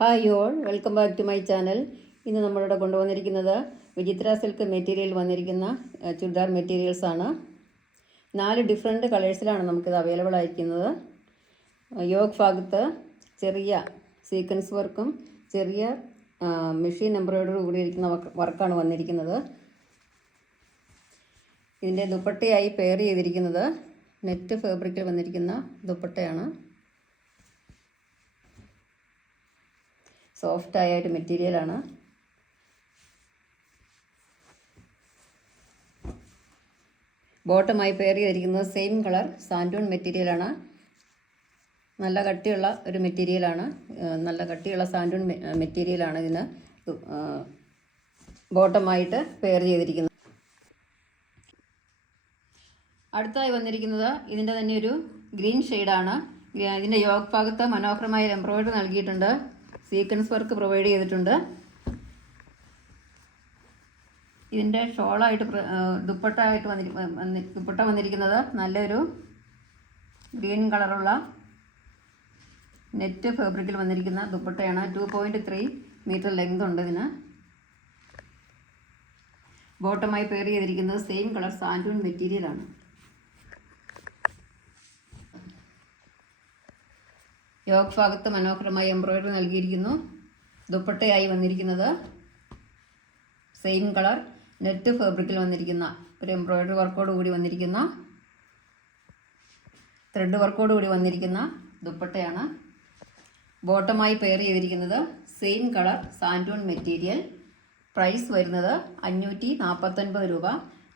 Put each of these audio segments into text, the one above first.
Hi all, welcome back to my channel. ഇന്ന് നമ്മളിവിടെ കൊണ്ടുവന്നിരിക്കുന്നത് വിചിത്ര സിൽക്ക് മെറ്റീരിയൽ വന്നിരിക്കുന്ന ചുരിദാർ മെറ്റീരിയൽസാണ്. 4 ഡിഫറെൻറ്റ് കളേഴ്സിലാണ് നമുക്കിത് അവൈലബിൾ ആയിരിക്കുന്നത്. യോഗ് ഭാഗത്ത് ചെറിയ സീക്വൻസ് വർക്കും ചെറിയ മെഷീൻ എംബ്രോയ്ഡറി കൂടിയിരിക്കുന്ന വർക്കാണ് വന്നിരിക്കുന്നത്. ഇതിൻ്റെ ദുപ്പട്ടയായി പെയർ ചെയ്തിരിക്കുന്നത് നെറ്റ് ഫാബ്രിക്കിൽ വന്നിരിക്കുന്ന ദുപ്പട്ടയാണ്. സോഫ്റ്റായ ഒരു മെറ്റീരിയലാണ്. ബോട്ടമായി പെയർ ചെയ്തിരിക്കുന്നത് സെയിം കളർ സാൻഡൂൺ മെറ്റീരിയലാണ്. നല്ല കട്ടിയുള്ള ഒരു മെറ്റീരിയലാണ്. നല്ല കട്ടിയുള്ള സാൻഡൂൺ മെറ്റീരിയലാണ് ഇതിന് ബോട്ടമായിട്ട് പെയർ ചെയ്തിരിക്കുന്നത്. അടുത്തായി വന്നിരിക്കുന്നത് ഇതിൻ്റെ തന്നെ ഒരു ഗ്രീൻ ഷെയ്ഡാണ്. ഇതിൻ്റെ യോഗ് ഭാഗത്ത് മനോഹരമായ എംബ്രോയ്ഡറി നൽകിയിട്ടുണ്ട്. സീക്വൻസ് വർക്ക് പ്രൊവൈഡ് ചെയ്തിട്ടുണ്ട്. ഇതിൻ്റെ ഷോളായിട്ട് ദുപ്പട്ട വന്നിരിക്കുന്നത് നല്ലൊരു ഗ്രീൻ കളറുള്ള നെറ്റ് ഫാബ്രിക്കിൽ വന്നിരിക്കുന്ന ദുപ്പട്ടയാണ്. 2.3 മീറ്റർ ലെങ്ത് ഉണ്ട് ഇതിന്. ബോട്ടമായി പെയർ ചെയ്തിരിക്കുന്നത് സെയിം കളർ സാൻഡൂൺ മെറ്റീരിയലാണ്. യോഗ് ഭാഗത്ത് മനോഹരമായി എംബ്രോയ്ഡറി നൽകിയിരിക്കുന്നു. ദുപ്പട്ടയായി വന്നിരിക്കുന്നത് സെയിം കളർ നെറ്റ് ഫാബ്രിക്കിൽ വന്നിരിക്കുന്ന ഒരു എംബ്രോയ്ഡറി വർക്കോട് കൂടി വന്നിരിക്കുന്ന ത്രെഡ് വർക്കോട് കൂടി വന്നിരിക്കുന്ന ദുപ്പട്ടയാണ്. ബോട്ടമായി പെയർ ചെയ്തിരിക്കുന്നത് സെയിം കളർ സാൻഡൂൺ മെറ്റീരിയൽ. പ്രൈസ് വരുന്നത് 549 രൂപ.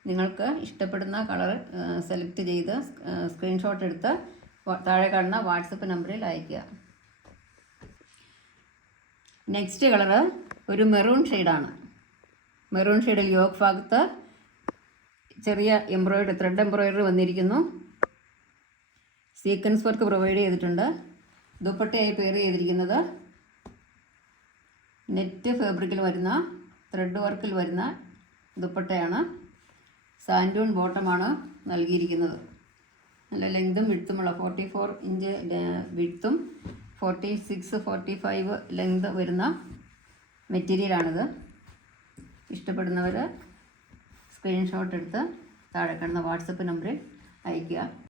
നിങ്ങൾക്ക് ഇഷ്ടപ്പെടുന്ന കളർ സെലക്ട് ചെയ്ത് സ്ക്രീൻഷോട്ട് എടുത്ത് താഴെ കാണുന്ന വാട്സപ്പ് നമ്പറിൽ അയയ്ക്കുക. നെക്സ്റ്റ് കളറ് ഒരു മെറൂൺ ഷെയ്ഡാണ്. മെറൂൺ ഷെയ്ഡിൽ യോഗ് ഭാഗത്ത് ചെറിയ ത്രെഡ് എംബ്രോയ്ഡറി വന്നിരിക്കുന്നു. സീക്വൻസ് വർക്ക് പ്രൊവൈഡ് ചെയ്തിട്ടുണ്ട്. ദുപ്പട്ടയായി പെയർ ചെയ്തിരിക്കുന്നത് നെറ്റ് ഫാബ്രിക്കിൽ വരുന്ന ത്രെഡ് വർക്കിൽ വരുന്ന ദുപ്പട്ടയാണ്. സാൻഡൂൺ ബോട്ടമാണ് നൽകിയിരിക്കുന്നത്. നല്ല ലെങ്തും വിഡ്ത്തുമുള്ള 44 ഇഞ്ച് വിഡ്ത്തും 46-45 ലെങ്ത് വരുന്ന മെറ്റീരിയലാണിത്. ഇഷ്ടപ്പെടുന്നവർ സ്ക്രീൻഷോട്ട് എടുത്ത് താഴെ കാണുന്ന വാട്സപ്പ് നമ്പറിൽ അയയ്ക്കുക.